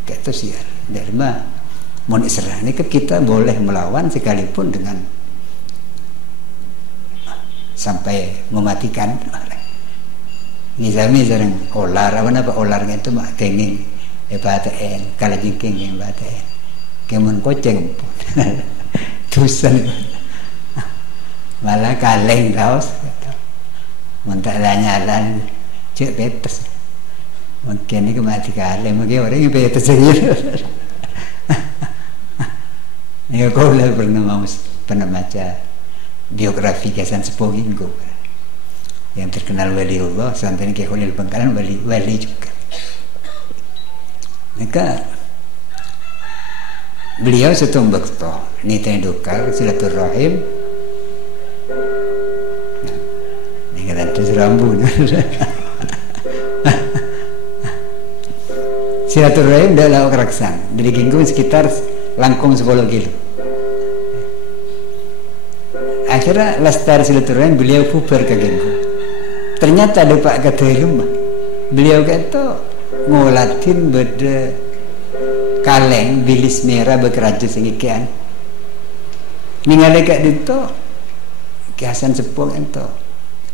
kayak itu sih dari mah mau diserah ini kan kita boleh melawan sekalipun dengan sampai mematikan. Nizami sering olar apa olarnya itu mak kenging baten kalau jengking yang baten kemun koceng tusan malah kaleng raus mentak lanyalan cek betes mungkin ini mati kaleng mungkin orang yang betes saja. Ini kau lah pernah baca biografi Hasan Sepuh Ginggo yang terkenal waliullah sampai ke Khalil Bangkalan wali juga. Maka beliau setong bekto nitai dukar silaturahim. Ini kata terus rambut. Silaturahim adalah keraksan dari Ginggo sekitar langkung 10 kilo. Akhirnya lestari silaturahim beliau bubar ke Ginggo. Ternyata ada Pak Katelum beliau kata ngolatin beda kaleng bilis merah bekerja sengikian ningalai kat itu Hasan Sepuh itu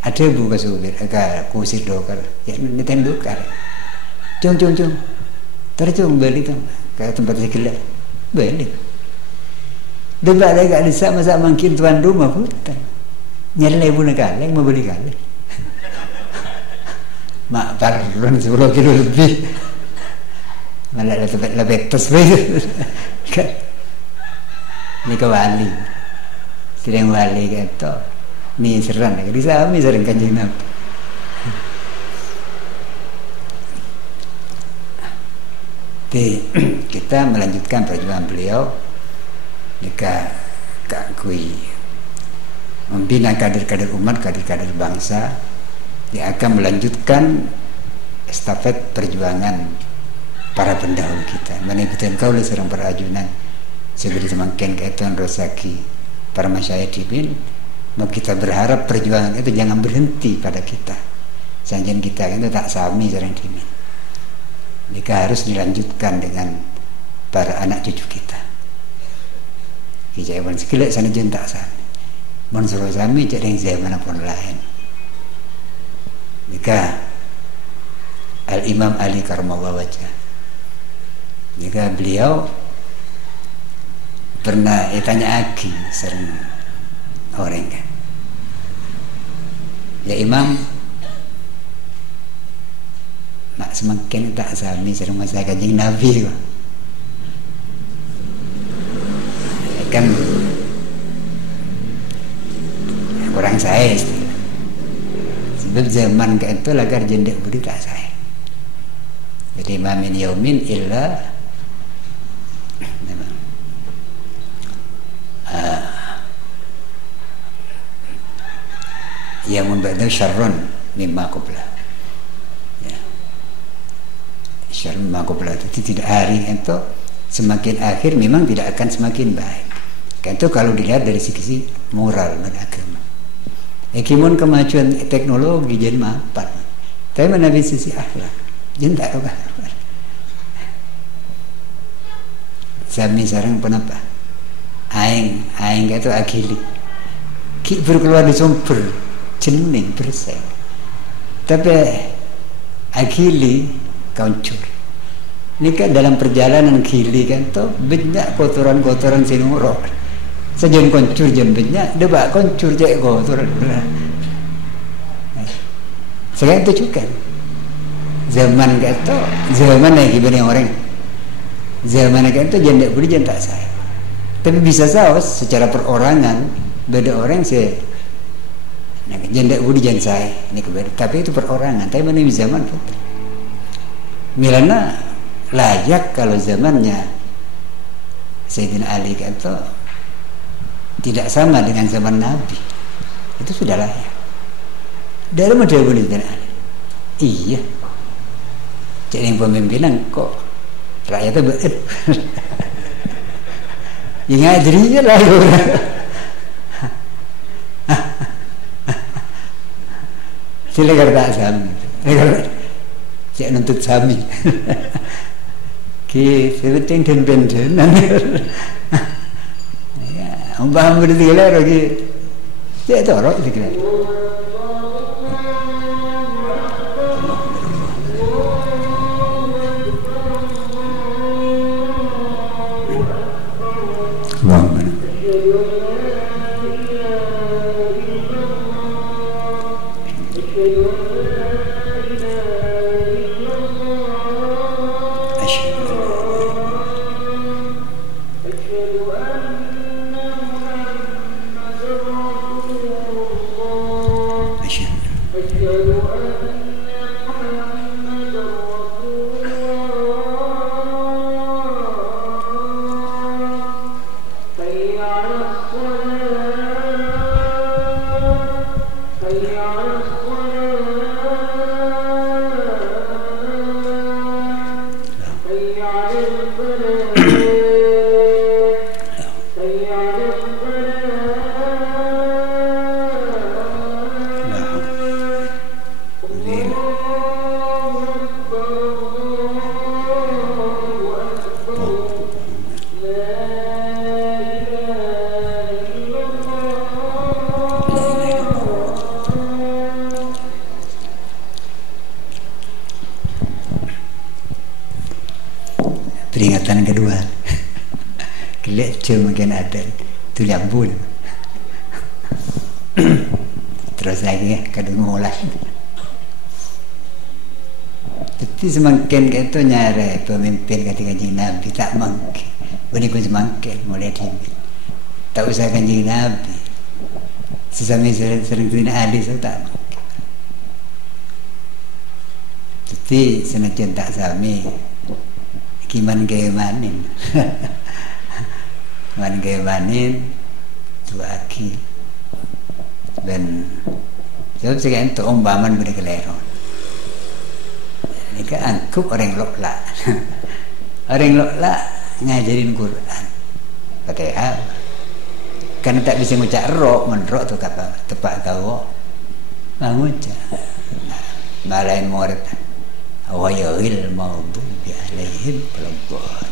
ada buka subir agak kusir dokar ya niten dokar cung terjung beli tu ke tempat sekelah beli debat agak desa masa mungkin tuan rumah hutan nyalai ibu kaleng mau beli kaleng mak parlon 10 kilo lebih malah lebih tes kan ini ke wali sedang wali gitu ni seran di sami sering Kanjeng Nabi kita melanjutkan perjuangan beliau jika kakui membina kader-kader umat, kader-kader bangsa yang akan melanjutkan estafet perjuangan para pendahulu kita. Menikutin kau le serang perajunan seperti semakin kaitan Rosaki para masyayikh maka kita berharap perjuangan itu jangan berhenti pada kita. Sanjian kita itu tak sami serang dimin. Jika harus dilanjutkan dengan para anak cucu kita. Kijaiban sekilak sana jen tak sami. Monsoro sami jadi yang zaman pun lain. Jika Al-Imam Ali Karamallahu wajhah, jika beliau pernah tanya Aki sering orang kan, ya Imam nak semakin tak sami sering masa Kanjeng Nabi kan kurang saya sebab zaman ke itu lagar jendek budi tak saya jadi mamin yaumin illa yang membadu syarrun mimma qabla ya. Syarrun mimma qabla itu tidak hari itu semakin akhir memang tidak akan semakin baik kan itu kalau dilihat dari sisi moral dan agama. Kimun kemajuan teknologi jadi mapan, tapi mana dari sisi akhlak, jadi tak apa. Sami sarang penapa? Aing itu akili. Ki berkeluar di sumber jening bersih. Tapi akili kauncur. Ini kan dalam perjalanan kili kan tuh banyak kotoran-kotoran sinurok. Sejen koncur jem banyak, debak koncur je kotoran. Sekarang itu juga. Zaman kata, zaman lagi banyak orang. Zaman kata janda budi janda tak saya. Tapi bisa saus secara perorangan beda orang se. Nah, janda budi janda saya ini kebeda. Tapi itu perorangan. Tapi mana zaman pun. Milana layak kalau zamannya Sayyidina Ali kata tidak sama dengan zaman Nabi itu sudah layak dari model Sayyidina Ali iya jadi yang pemimpinan kok rakyatnya berat yang ngadrinya lalu silakan tak sama cek nuntut sami. Ki sebuting den-den. Ya, umpama berdiler lagi. Cek torok dikira. Peringatan kedua. Lecture mungkin ada tu lampu. Terus lagi kedua mulai. Tapi semakin kita nyari pemimpin ketika Kanjeng Nabi tak mungkin. Bani pun semakin mulai timid. Tak usah Kanjeng Nabi. Sesama sering tidak ahli saya tak mungkin. Tapi senajan tak sami. Kiman keimanin. Man keimanin tu aki. Dan sebab sekian tu umpaman beri keleron. Ini kan angkup orang lokla. Orang lokla ngajarin Quran. Fatihah. Karena tak bisa ngucap roh, menrok tu kata tepat kau. Ngucap. Malain murid. Awayil maghdubi alaihim waladdallin.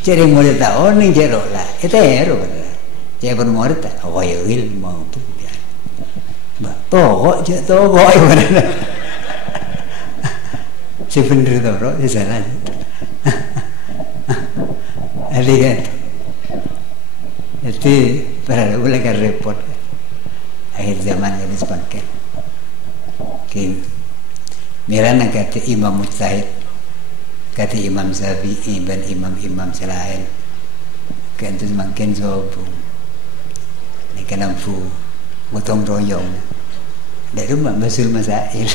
Jadi murid tak oni jerok lah. Itu hero benar. Jadi pun murid tak awayil maghdubi. Togok je togok benar. Sebenar togok salah. Ali kan. Jadi para ulama kan repot. Akhir zaman ini semakin. Kim. Mirana kata Imam Mujtahid, kata Imam Syafi'i dan imam-imam selain, kan itu semakin sombong. Ini kan nampu gotong royong. Dari rumah basul masail,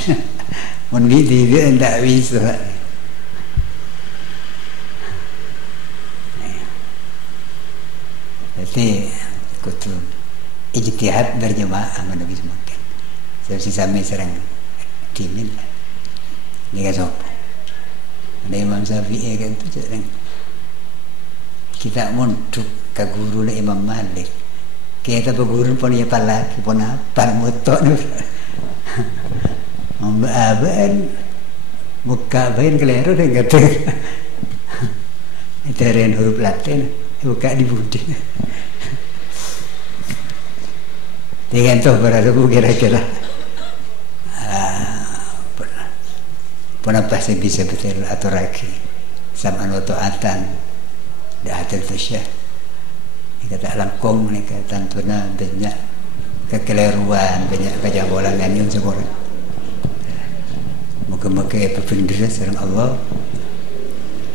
mungkin dia tidak bisa. Jadi kutu ijtihad berjamaah menuju semakin. Sebab si sami serang dimin. Ini kan sopo. Ada Imam Syafi'i kan tu jarang. Kita muntuk ke guru Imam Malik. Kita berguru pun ya palaki pun apa mutok ni. Aban buka bain keliru dan kata. Itu ren huruf Latin buka di budi. Dengan tu berada kira-kira. Kenapa saya bisa betul atau lagi sama notoatan dah atur tersyah. Ini kata langkong ni kata tuna banyak kekeliruan, banyak kejanggalan yang sekolah. Moga-moga berpindah serang Allah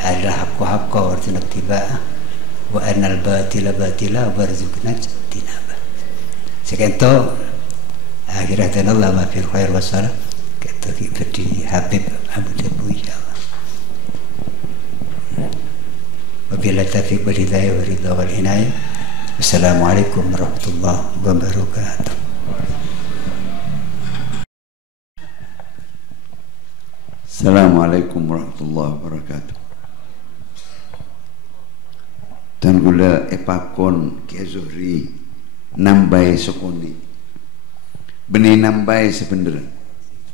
adalah hakku-hakku warna tiba wa anal batila warzuqna tinaba. Sekian tu akhirnya Allah ma fil khair wassalam. Seperti Habib Abu Dhabi insyaAllah. Wabillahi taufiq wal hidayah wal ridha wal inayah. Wassalamualaikum warahmatullahi wabarakatuh. Assalamualaikum warahmatullahi wabarakatuh. Dan gula epakon Ki Zuhri nambai sokoni. Benih nambai sebenarnya.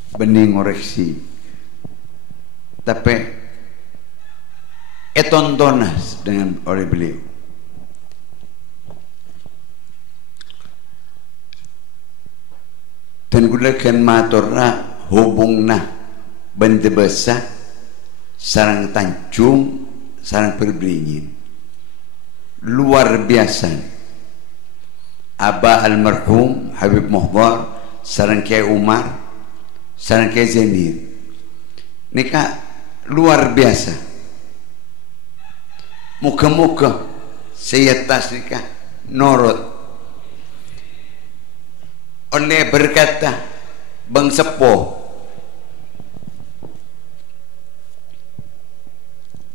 Benih ngoreksi tapi tontonas dengan oleh beliau. Dan gunakan maturna hubungna benda besar sarang tancung sarang berbringin luar biasa. Aba almarhum Habib Muhdar sarang Kiai Umar sarang Kiai Zainir nikah luar biasa. Muka-muka saya tas nikah norot oleh berkata Bang Sepo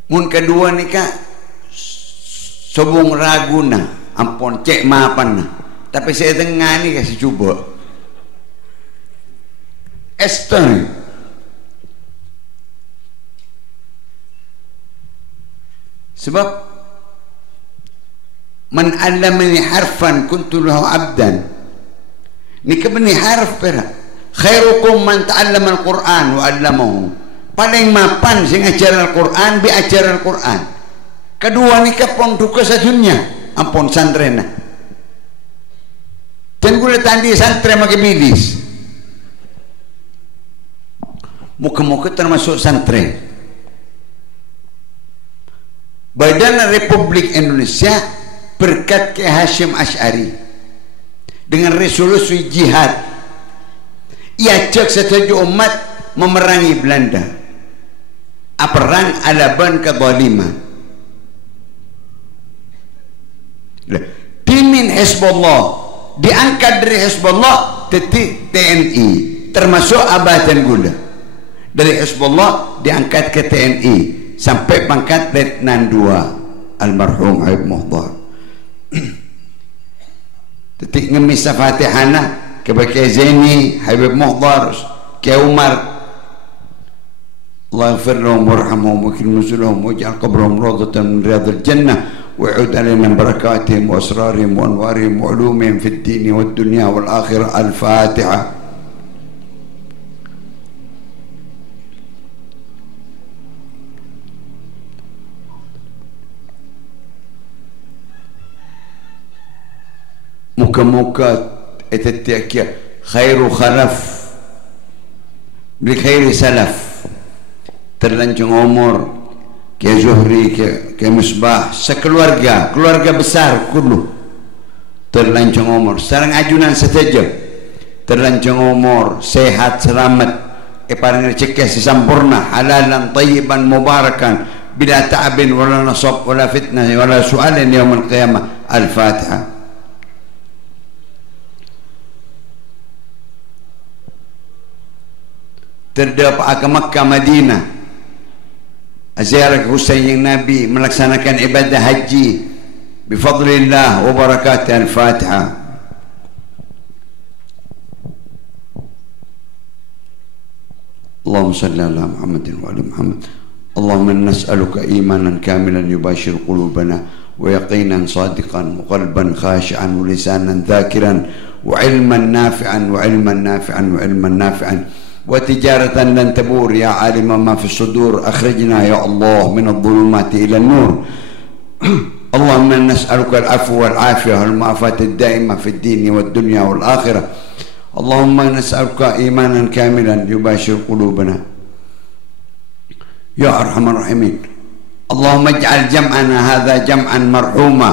mun kedua nikah sobong raguna ampun cek mapan tapi saya tengah ni kasih cuba Esther sebab man allamani harfan kuntu lahu abdan ni kebeni harf pera khairukum man ta'allama al-Quran wa 'allamahu paling mapan sing ajar Al-Quran bi ajar Al-Quran. Kedua ni kapon duka sadunya ampun santrena dan gula tandi santre make bidis muka-muka termasuk santren Badan Republik Indonesia berkat Kiai Hashim Asy'ari dengan resolusi jihad ia cek setuju umat memerangi Belanda perang alaban kezaliman timin Hizbullah diangkat dari Hizbullah titik TNI termasuk abatan gula dari Hizbullah diangkat ke TNI sampai pangkat Letnan 2 almarhum Habib Muhdar titik ngemis Fatihana kepada Kiai Zaini Habib Muhdar Kiai Umar Allah yaghfir lahum warhamhum wa akrim nuzulahum waj'al qabrahum rawdatan min riyadil jannah wa'ud alaina barakatihim wa asrarihim wa anwarihim wa ulumihim fid din wad dunya wal akhirah. Al-Fatihah. Muka-muka etetiakia khairu khalaf bi khairi salaf terlanjung umur Kiai Zuhri Kiai Misbah sekeluarga keluarga besar kudu terlanjung umur sareng ajunan seteja terlanjung umur sehat selamat parang rezeki sempurna halalan tayyiban mubarakan bila ta'abin wala nasab wala fitnah wala su'alin yaumil qiyamah. Al-Fatihah. Terdapat ke Makkah Madinah ziarah Husain yang Nabi melaksanakan ibadah haji bifadlillah wa barakatuh. Al-Fatihah. Allahumma salli ala Muhammadin wa ala Muhammad. Allahumma nas'aluka imanan kamilan yubashir qulubana wa yaqinan sadiqan wa qalban khashi'an wa lisanan dhakiran wa ilman nafi'an wa ilman nafi'an wa ilman nafi'an وتجارة لن تبور يا عالم ما في الصدور أخرجنا يا الله من الظلمات إلى النور. اللهم نسألك العفو والعافية والمعافاة الدائمة في الدين والدنيا والآخرة. اللهم نسألك إيمانا كاملا يباشر قلوبنا يا أرحم الراحمين. اللهم اجعل جمعنا هذا جمعا مرحوما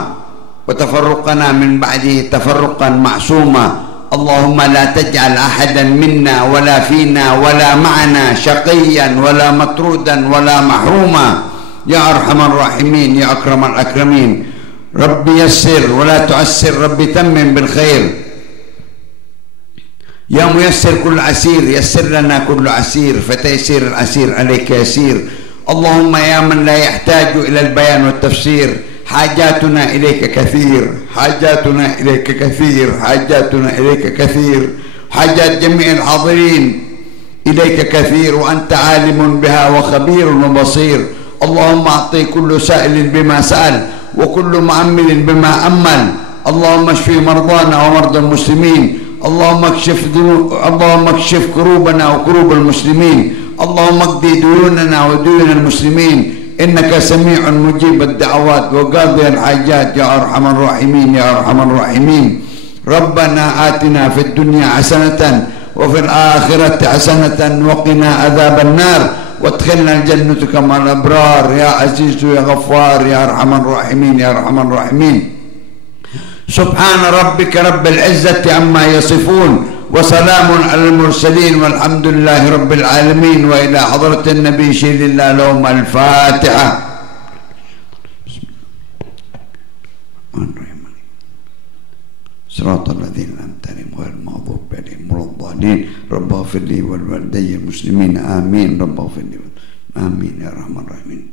وتفرقنا من بعده تفرقا معصوما. اللهم لا تجعل أحدا منا ولا فينا ولا معنا شقيا ولا مطرودا ولا محروما يا أرحم الراحمين يا أكرم الأكرمين. رب يسر ولا تعسر، رب تمم بالخير. يا ميسر كل عسير يسر لنا كل عسير، فتيسير العسير عليك يسير. اللهم يا من لا يحتاج إلى البيان والتفسير، حاجاتنا إليك كثير، حاجاتنا إليك كثير، حاجاتنا إليك كثير، حاجات جميع الحاضرين إليك كثير، وأنت عالم بها وخبير وبصير. اللهم أعطي كل سائل بما سأل وكل مؤمل بما أمل. اللهم اشف مرضانا ومرضى المسلمين. اللهم اكشف كروبنا وكروب المسلمين. اللهم اقض ديوننا وديون المسلمين إنك سميع مجيب الدعوات وقاضي الحاجات يا أرحم الراحمين يا أرحم الراحمين. ربنا آتنا في الدنيا حسنة وفي الآخرة حسنة وقنا عذاب النار وادخلنا الجنة مع الأبرار يا عزيز يا غفار يا أرحم الراحمين يا أرحم الراحمين. سبحان ربك رب العزة عما يصفون وسلام على المرسلين والحمد لله رب العالمين. وإلى حضرة النبي شهد الله لهم الفاتحة. صراط الذين أنعمت عليهم غير المغضوب عليهم ولا الضالين. رب اغفر لي ولوالدي المسلمين آمين. رب اغفر لي آمين يا أرحم الراحمين.